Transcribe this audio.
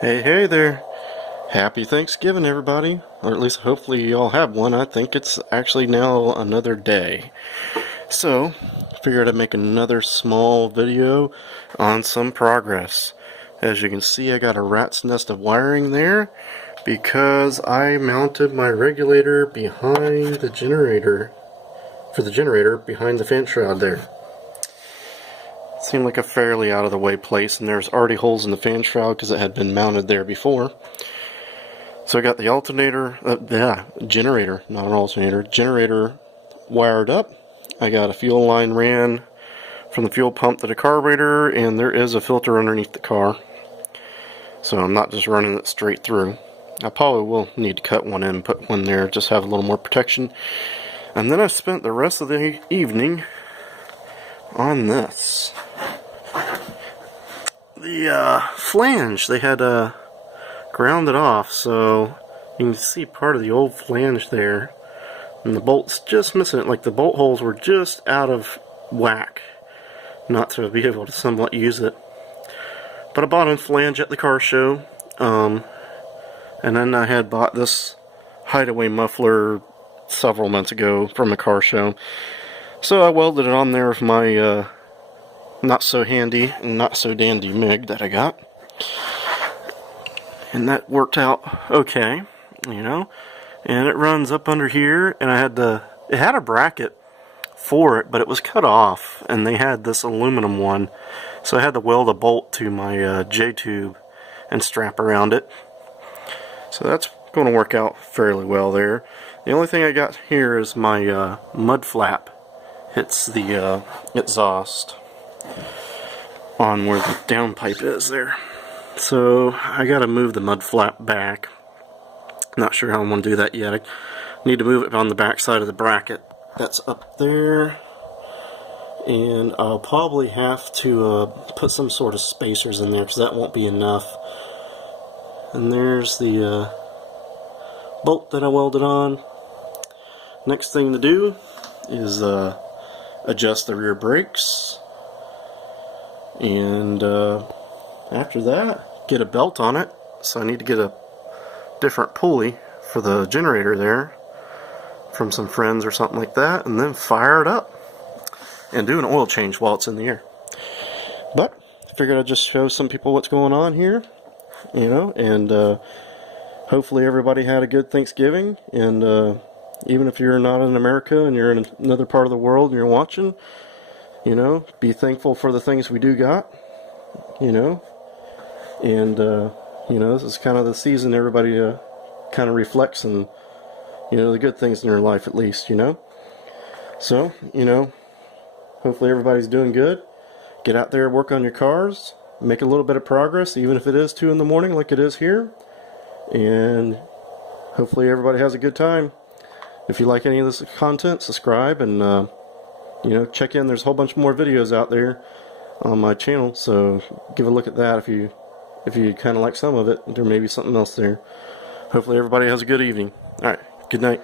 Hey there. Happy Thanksgiving, everybody. Or at least hopefully you all have one. I think it's actually now another day. So, figured I'd make another small video on some progress. As you can see, I got a rat's nest of wiring there because I mounted my regulator behind the generator, behind the fan shroud there. Seemed like a fairly out of the way place, and there's already holes in the fan shroud because it had been mounted there before. So I got the generator, not an alternator, generator wired up. I got a fuel line ran from the fuel pump to the carburetor, and there is a filter underneath the car. So I'm not just running it straight through. I probably will need to cut one in and put one there, just have a little more protection. And then I spent the rest of the evening on this. The flange, they had grounded off, so you can see part of the old flange there, and the bolt's just missing it. Like the bolt holes were just out of whack, not to be able to somewhat use it. But I bought a flange at the car show, and then I had bought this hideaway muffler several months ago from a car show. So I welded it on there with my not so handy and not so dandy MIG that I got. And that worked out okay, you know. And it runs up under here, and it had a bracket for it, but it was cut off, and they had this aluminum one. So I had to weld a bolt to my J-tube and strap around it. So that's going to work out fairly well there. The only thing I got here is my mud flap hits the exhaust on where the downpipe is there. So I gotta move the mud flap back. Not sure how I'm gonna do that yet. I need to move it on the back side of the bracket that's up there, and I'll probably have to put some sort of spacers in there because that won't be enough. And there's the bolt that I welded on. Next thing to do is adjust the rear brakes, and after that, get a belt on it. So I need to get a different pulley for the generator there from some friends or something like that, and then fire it up and do an oil change while it's in the air. But I figured I'd just show some people what's going on here, you know, and hopefully everybody had a good Thanksgiving. And even if you're not in America and you're in another part of the world and you're watching, you know, be thankful for the things we do got, you know. And you know, this is kind of the season everybody kind of reflects on, you know, the good things in their life, at least, you know. So, you know, hopefully everybody's doing good. Get out there, work on your cars, make a little bit of progress, even if it is 2 in the morning like it is here. And hopefully everybody has a good time. If you like any of this content, subscribe, and you know, check in. There's a whole bunch more videos out there on my channel, so give a look at that if you kind of like some of it. There may be something else there. Hopefully everybody has a good evening. Alright, good night.